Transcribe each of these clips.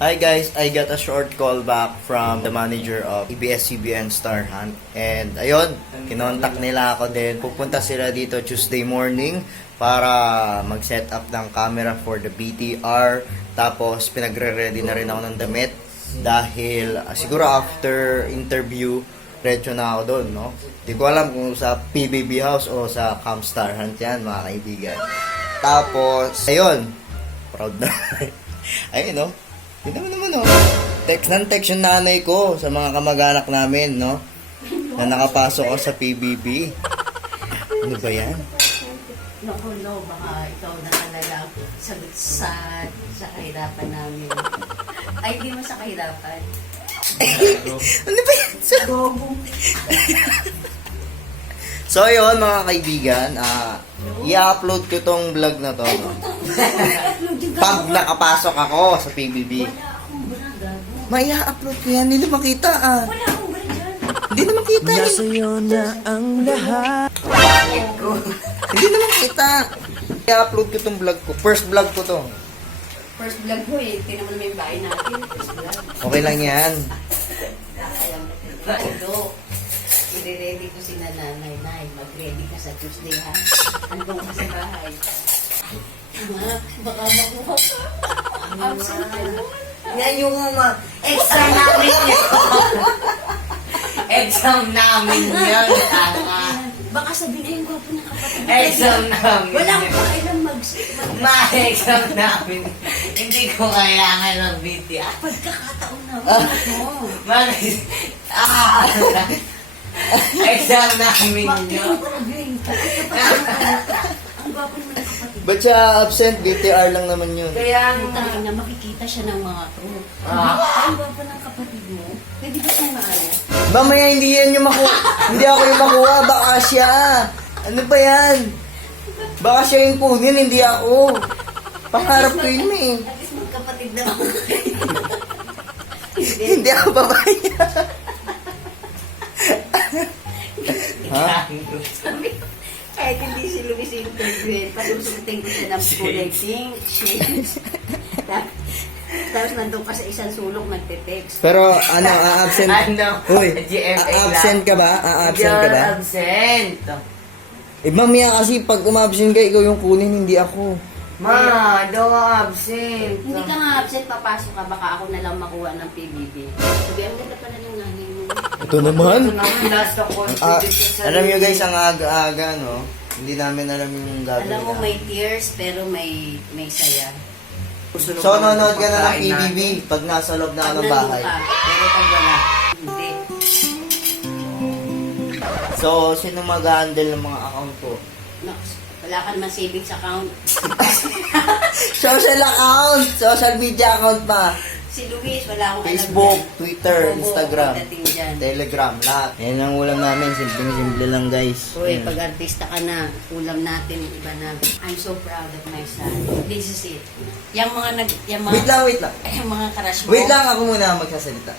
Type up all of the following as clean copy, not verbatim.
Hi guys, I got a short call back from the manager of ABS-CBN Star Hunt. And ayun, kinontak nila ako din. Pupunta sila dito Tuesday morning para mag-set up ng camera for the BTR. Tapos pinagre-ready na rin ako ng damit dahil siguro after interview, retso na ako doon, no? Di ko alam kung sa PBB House o sa Camp Star Hunt yan, mga kaibigan. Tapos, ayun, proud na. Ayun, no? Hindi naman, no? Text yung nanay ko sa mga kamag-anak namin, no? Na nakapasok ako sa PBB. Ano ba yan? No, baka ikaw na talaga sagot sa kahirapan namin. Ay, di mo sa kahirapan. Ano ba yan? So, yun, mga kaibigan, i-upload ko tong vlog na to, no? Pag nakapasok ako sa PBB. Wala akong gago. Maya-upload ko yan, hindi naman kita, Wala akong dyan. Hindi naman kita, Nasa'yo na ang lahat. Hindi naman kita. I-upload ko tong vlog ko. First vlog ko to. First vlog ko eh. Tingnan mo naman yung bahay natin. First vlog. Okay lang yan. Ito. I-ready ko si nanay. Mag-ready ka sa Tuesday ha. Andong ka sa bahay. Baka makuha ka. Absent ka naman. Yan yung exam namin yun. Exam namin yun. Baka sabihin ay yung gwapo ng kapatid. Exam namin. Walang pakailan Ma-exam namin. Hindi ko kailangan ng BTR. pagkakataon na. Wala ko. Exam namin yun. Ang gwapo naman ng kapatid. Ba't siya absent? BTR lang naman yun. Kaya Ang tangin na makikita siya ng mga to. Ang gwapo ng kapatid mo. Pwede ba siyang maano? Mamaya hindi yan yung makuha. Hindi ako yung makuha. Baka siya. Ano ba yan? Baka siya yung kunin, hindi ako. Pangarap ko yun eh. At least magkapatid na ako. Hindi ako babae. Ha? Kahit hindi si Luis interviewin, pasusutin ko siya ng kulay pink shades. Tapos nandun ka sa isang sulok nagte-text. Pero ano, a-absent. Ano? Uy, GFA a-absent ka ba? A-absent ka ba? Absent. Eh, mamaya kasi pag umabsent ka, ikaw yung kunin, hindi ako. Ma, daw absent. Hindi ka nga absent, papasok ka, baka ako na lang makuha ng PBB. Sabi, ang ganda pala ng nanay mo. Ito naman. Ito naman last ako. Alam nyo guys, ang aga-aga, no? Hindi namin alam yung gagawin. Alam mo, may tears, pero may saya. So, nanonood ka na ng PBB pag nasa loob na ako ng bahay. Pag nandun ka, pero pag wala, hindi. So, sino mag-handle ng mga account ko? No, wala ka naman savings account. Social account! Social media account pa. Si Luis, wala akong Facebook, alam. Twitter, Bobo, Instagram, pagdating dyan. Telegram, lahat. Yan ang ulam namin. Simple lang guys. Uy, Yan. pag artista ka na, ulam natin, iba na. I'm so proud of my son. This is it. Yung mga, Wait lang. yung mga crush mo. Wait lang, ako muna magsasalita.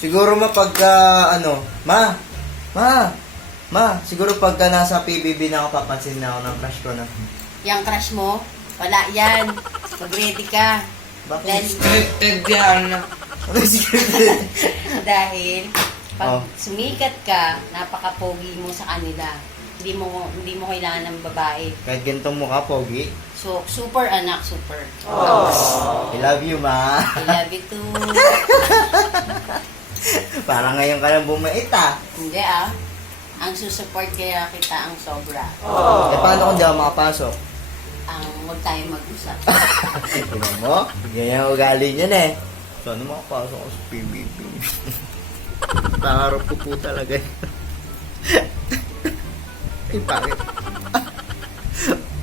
Siguro pagka, siguro pagka nasa PBB na ako, papansin na ako ng crush ko na. Yung crush mo, wala yan. Mag-ready ka. Bakit? Scripted yan. Dahil, Oh. pag sumikat ka, napaka-pogi mo sa kanila. Hindi mo kailangan ng babae. Kahit gantong mukha, pogi. So, super anak, super. I love you, ma. I love you too. Parang ngayon ka lang bumait, ah. Hindi ang susupport kaya kita ang sobra. Eh, paano kung di ako makapasok? Huwag tayo mag-usap. Tignan mo? Ganyan ang ugali niyan eh. So, ano makapasok ako sa PBB? Pangarap ko po talaga yun. Ay, bakit?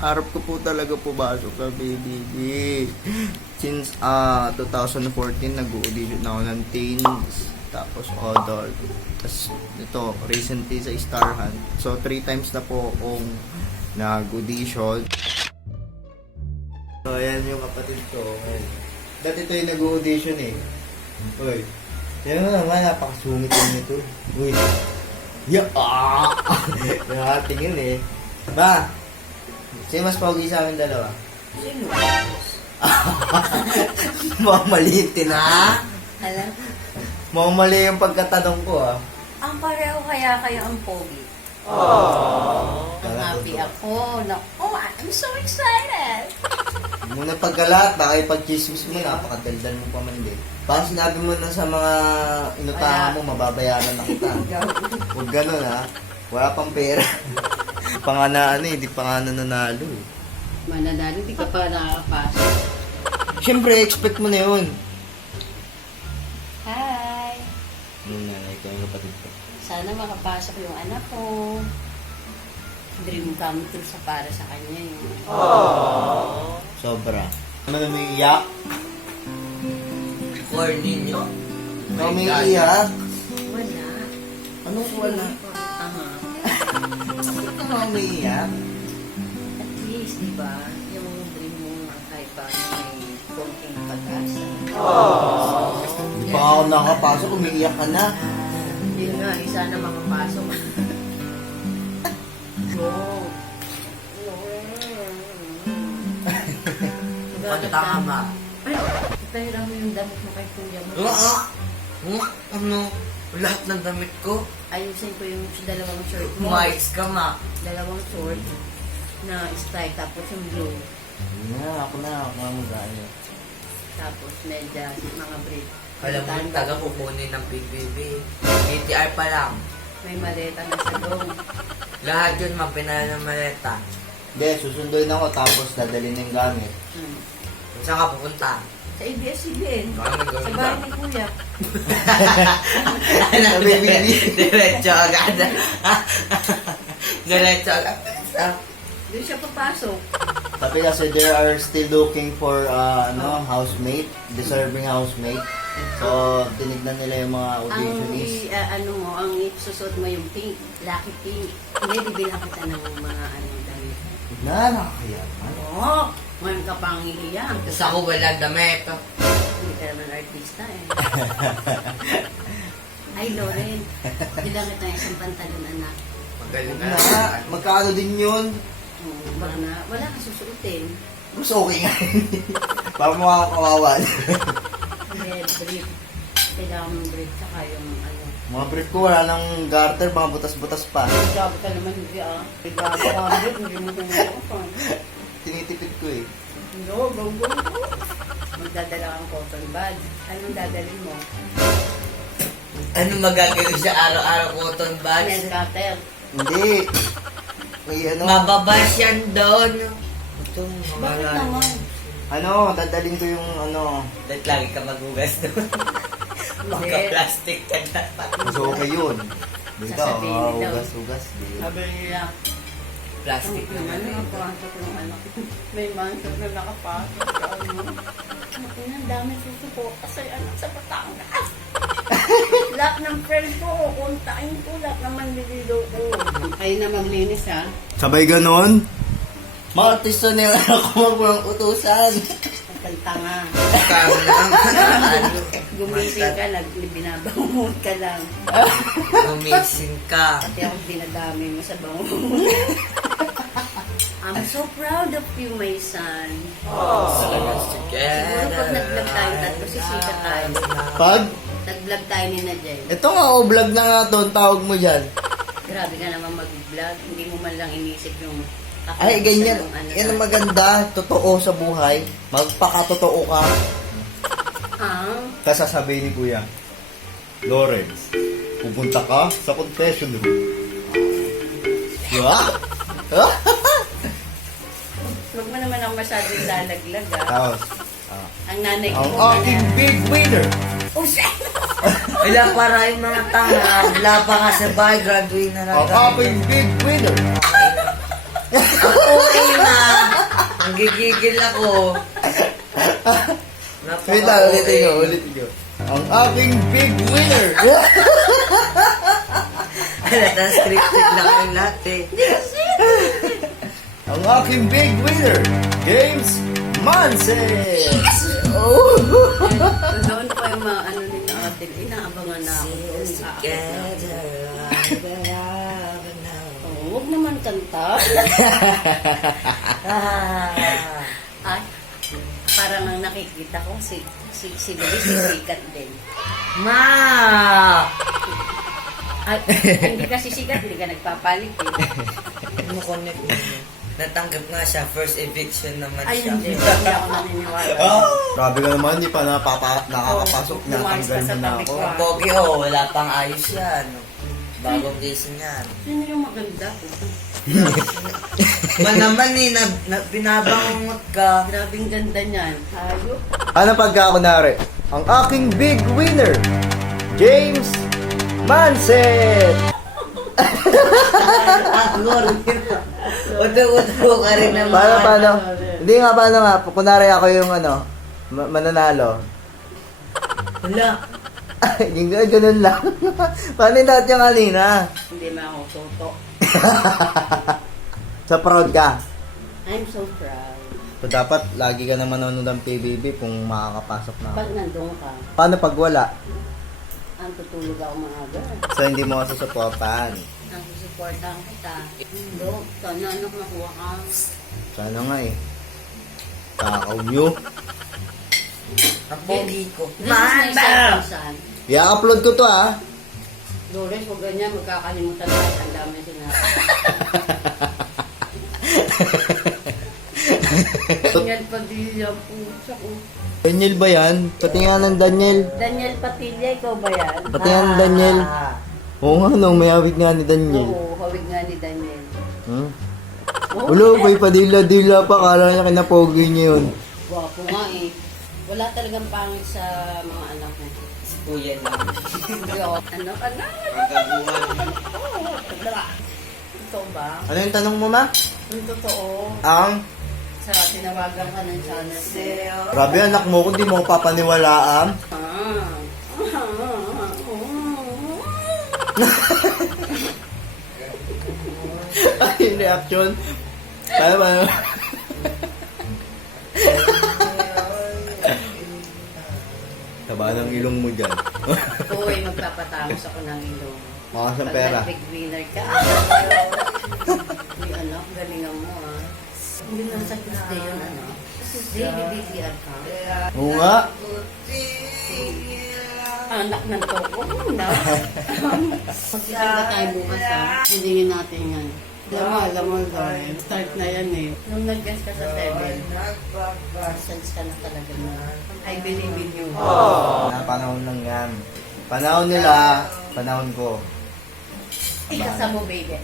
Harap ko po talaga pumasok sa PBB. Since 2014, nag-audition ako ng teens. Tapos adult. Tapos ito, recently sa Star Hunt. So, 3 times na po akong nag-audition. So, ayan yung kapatid ko. Dati ito yung nag-audition eh. Uy. Yan na naman, napakasungit yun nito. Uy. Nakatingin eh. Ba? Sino mas pogi sa amin dalawa? Sino? Mamalitin na. Alam, Mamali yung pagkatanong ko ah. ang pareho kaya kayo ang pogi. Ang happy ako. Naku, I'm so excited. Muna pagkalat, baka ipag-chismis mo, napakadaldal mo pa man din. Parang sinabi mo na sa mga inutahan mo, mababayaran na kita. Huwag ganun ha. Wala pang pera. Pa nga na ano eh, di pa nga nananalo eh. Mananalo, hindi ka pa nakakapasok. Siyempre, expect mo na yun. Hi! Yung nanay ko, yung kapatid ko. Sana makapasok yung anak ko. Dream come true sa para sa kanya yun. Sobra. Ano na may iyak? Corny nyo. Ikaw may iyak? Wala. Anong wala? Aha. Ikaw may iyak? At least, di ba, yung dream mo kahit pa may konting pag-asa. Hindi pa ako nakapasok, umiiyak ka na. Yun nga, sana makapasok. No. Ang tama. Ay, ipahiram mo yung damit mo kay kuya mo. Ano? Lahat ng damit ko. Ayusin ko yung dalawang short mo. Umayos ka ma. Dalawang short na strike, tapos yung blue. Ako na mag-aayos. Tapos medyas, mga brief. Alam mo, taga kukunin ng PBB. ATR pa lang. May maleta na sa dong. Lahat yun, mapinala ng maleta. Hindi, susunduin ako tapos dadalhin yung gamit. Hmm. Saan ka pupunta? Sa ABS-CBN. Ano Sa gawin bahay ba? ni kuya. Diretso agad. Diretso agad. Doon siya papasok. Tapi kasi they are still looking for housemate, deserving housemate. So, tinignan nila yung mga Ang auditionees. ang isusot mo yung pink, lucky pink. Hindi, bibilang kita ng mga damit. Nakakayaman. Oo, ngayon ka pang hihiyang. Tapos ako wala damit. Hindi ka naman artista eh. Ay, Loren, bilang kita ng isang pantalon, anak. Magaling na. Magkano din yun? Baka na, wala kang susuotin. Mas okay nga. Para mukha ako kawawan. Hindi, brief. Kailangan mong brief, tsaka yung ano. Mga brief ko, wala nang garter, mga butas-butas pa. Grabe ka naman, hindi ah. Grabe ka brief, hindi mo kumukupan. Tinitipid ko eh. No, go, go, go. Magdadala kang cotton bud. Anong dadalhin mo? Ano magagawin sa araw-araw cotton Nail buds? cutter. Hindi. May ano. Mababas yan doon. Ito, Bakit naman? Dadalhin ko yung Dahil lagi ka magugas doon. Magka-plastic ka na. mas okay yun. Dito, Sasabihin nila. ugas-ugas. Sabi nila, Plastic yung na. ano, nakapasok yung anak. May mansok na nakapasok. Ano? Ang dami susuko kasi anak sa Batangas. Lahat ng friend ko, kuntain ko, lahat naman nililo ko. Kayo na maglinis ha. Sabay ganon? Mga artista na yung anak ko magpulang utusan. Ang tanga. Kaya lang. Ano? Gumising ka lang, binabangon ka lang. Gumising ka. Pati ako dinadami mo sa bangon. I'm so proud of you, my son. Siguro pag nag-vlog tayo tatlo, sisika tayo. Pag? Nag-vlog tayo ni Najay. Ito nga, vlog na nga to, ang tawag mo dyan. Grabe ka naman mag-vlog. Hindi mo man lang inisip yung... Ay, ganyan. yung ano Yan ang maganda, totoo sa buhay. Magpakatotoo ka. Tapos sasabihin ni Kuya, Lawrence, pupunta ka sa confession room. Diba? Huwag mo naman ako masyadong lalaglag, ha? Tapos, Ang nanay ko ang muna aking na... big winner. Oh, shit! Wala para yung mga tanga. Wala pa nga sa bahay. Graduate na lang. Ang aking big winner. Okay na. Nagigigil ako. Wait lang, ulitin ko. Ang aking big winner. Halata scripted lang yung lahat eh. Ang aking big winner, James Manses. Oh. Doon pa yung mga ano nila atin. Inaabangan na ako. Oh, huwag naman kanta. Ay, parang ang nakikita ko, si Bobby, sisikat din. Ma! Ay, hindi ka sisikat, hindi ka nagpapalit eh. Ano connect mo? Natanggap nga siya, first eviction naman Ay, siya. hindi ako naniniwala. Grabe ka naman, hindi pa nakakapasok na Lumayas ka tanggal sa mo na tabi ako. ko, ah. Pogi wala pang ayos yan. Bagong gising yan. Sino yung maganda? Man naman binabangungot ka. Grabing ganda niyan. Hayop. Ano pagka kunwari? Ang aking big winner, James Manset! Uto-uto ka rin naman. Paano? Hindi nga, paano nga? Kunwari ako yung mananalo. Wala. Yung ganun lang. Paano yung dati yung kanina? Hindi na ako toto. So proud ka. I'm so proud. So dapat lagi ka na manonood ng PBB kung makakapasok na. Pag nandun ka, Paano pag wala? ang tutulog ako maaga. So hindi mo masusuportahan. Ang susuportahan kita. Do, sana anak nakuha ka. Sana nga eh. Takaw nyo. Ang pogi ko. This is my second son. I-upload ko to ah. Dolores, huwag ganyan, magkakalimutan tayo. Ang dami sinabi. Daniel Padilla, pusa ko. Daniel ba yan? Pati nga ng Daniel. Daniel Padilla, ikaw ba yan? Pati nga ng Daniel. Oo nga no, may awit nga ni Daniel. Oo, hawig nga ni Daniel. Hmm? Oh, Ulo, may padila-dila pa. Kala niya kinapogi niya yun. Gwapo nga eh. Wala talagang pangit sa mga anak mo. Si Kuya lang. Hindi ako, ano? Ito ba? Ano yung tanong mo, ma? Ang totoo, Ang? sa tinawagan ka ng channel ko. Grabe, anak mo, kung di mo ko papaniwalaan. Ay, yung reaction. Paano? Taba ng ilong mo dyan. Uy, magpapatamos ako ng ilong. Makas ng Pag pera. nag-big winner ka. Uy, anak, galingan mo ah. Hindi lang sa Tuesday yun, ano? Tuesday, BBTR ka. Oo nga. Anak ng toko. Na. Magsisimba tayo bukas ha. Hindingin natin yan. Alam mo, darling. Start na yan eh. Nung nag-guess ka sa 7, sense ka na talaga na. I believe in you. Panahon lang yan. Panahon nila, panahon ko. Ikasa mo, baby.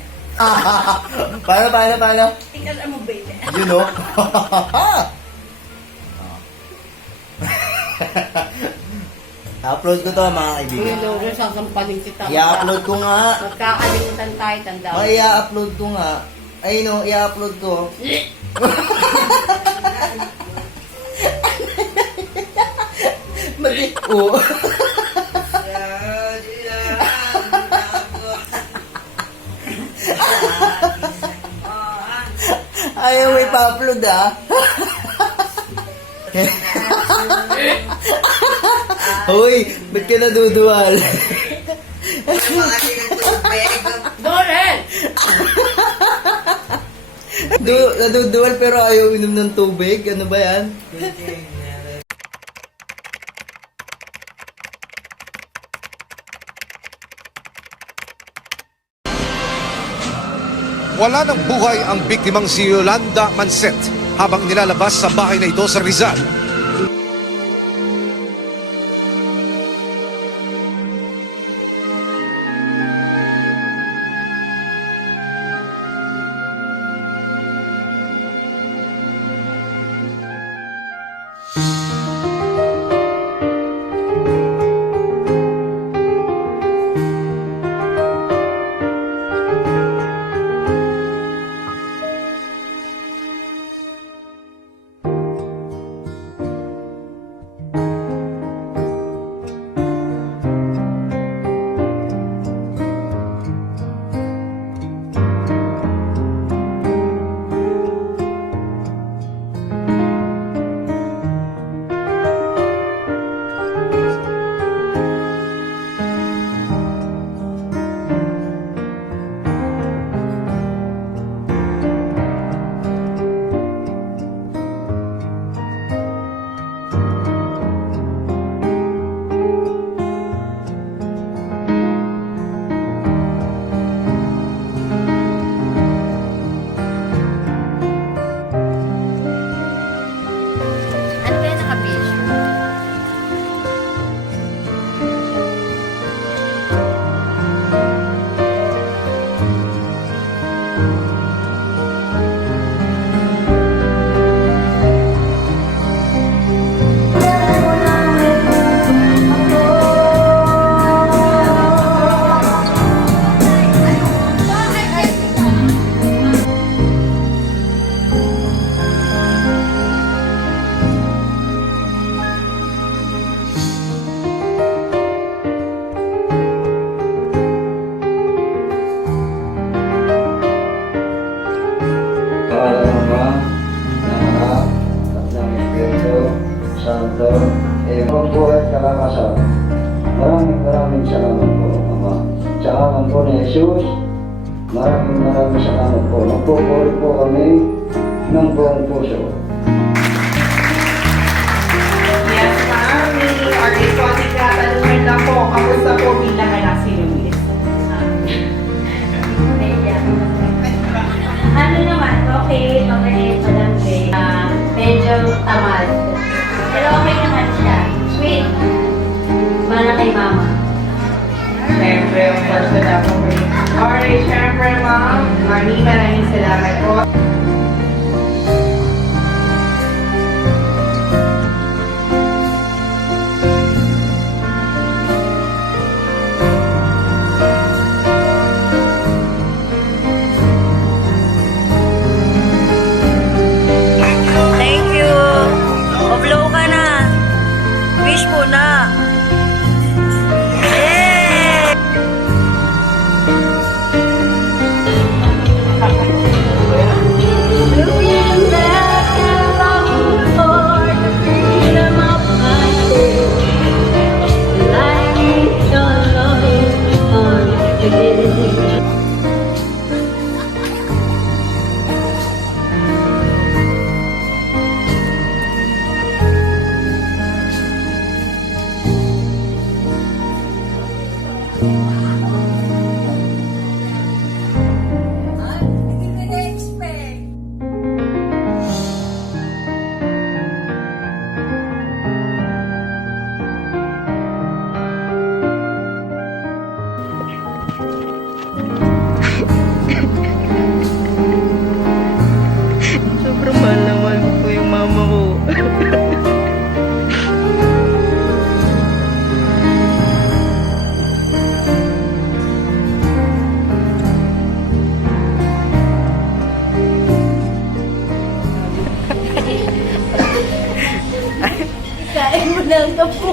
Paano? Ikasa mo, baby. You know? Upload ko to mga Uy, kaibigan. Lord, sasampalin kita. I-upload ko nga. Magkakalimutan tayo, tanda. Ay, i-upload ko nga. Ay, no, i-upload ko. Mali. Oo. Ayaw mo ipa-upload ah. Hoy, ba't ka naduduwal? Doren! Naduduwal pero ayaw inom ng tubig. Ano ba yan? Wala ng buhay ang biktimang si Yolanda Manset habang nilalabas sa bahay na ito sa Rizal. Santo, po at kalakasan. Maraming salamat po, Ama. Sa aman po ni Jesus, maraming salamat po. Magpupuri po kami ng buong puso. Yes, ma'am. Our responsive tatanungin lang po, kamusta po bilang anak si Luis? Ano naman, okay, mabait, malambing, medyo tamad. Pero okay naman siya. Sweet. Para kay mama. Siyempre, of course, wala po kayo. Alright, siyempre, ma'am. Maraming salamat po. Thank you. Oblow ka na. Wish mo na. Yay! Looking back as I move for the freedom of my soul. Like your love on the day. Sobrang mahal naman po yung mama ko. Kain mo lang ka po.